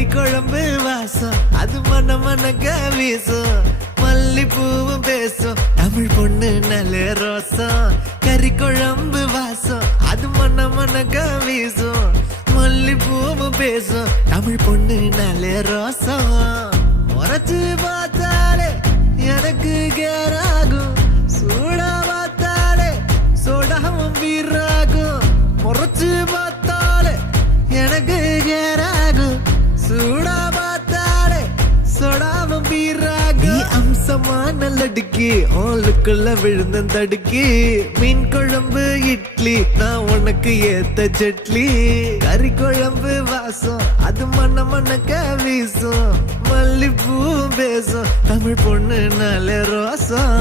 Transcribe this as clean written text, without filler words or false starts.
கறி குழம்பு வாசம் அது மன மனக்க வீசும் மல்லிப்பூவும் பேசும் தமிழ் பொண்ணு நல்ல ரோசம் கறி குழம்பு வாசம் அது மன மனக்க வீசும் மல்லிப்பூவும் பேசும் தமிழ் பொண்ணு நல்ல ரோசம் முறைச்சு பார்த்தாலே எனக்கு கேராகும் சூடா பார்த்தாலே சோடாவும் வீராகும் முறைச்சு பார்த்தாலே எனக்கு கேராகும் சூடா பார்த்தாலே சோடாவும் வீராகும் அம்சமான லடுக்கி ஆளுக்குள்ள விழுந்த தடுக்கி மீன் குழம்பு இட்லி நான் உனக்கு ஏத்த சட்லி கறி குழம்பு வாசம் அது மன மனக்க வீசும் மல்லிப்பூ பேசும் தமிழ் பொண்ணு நல்ல ரோசம்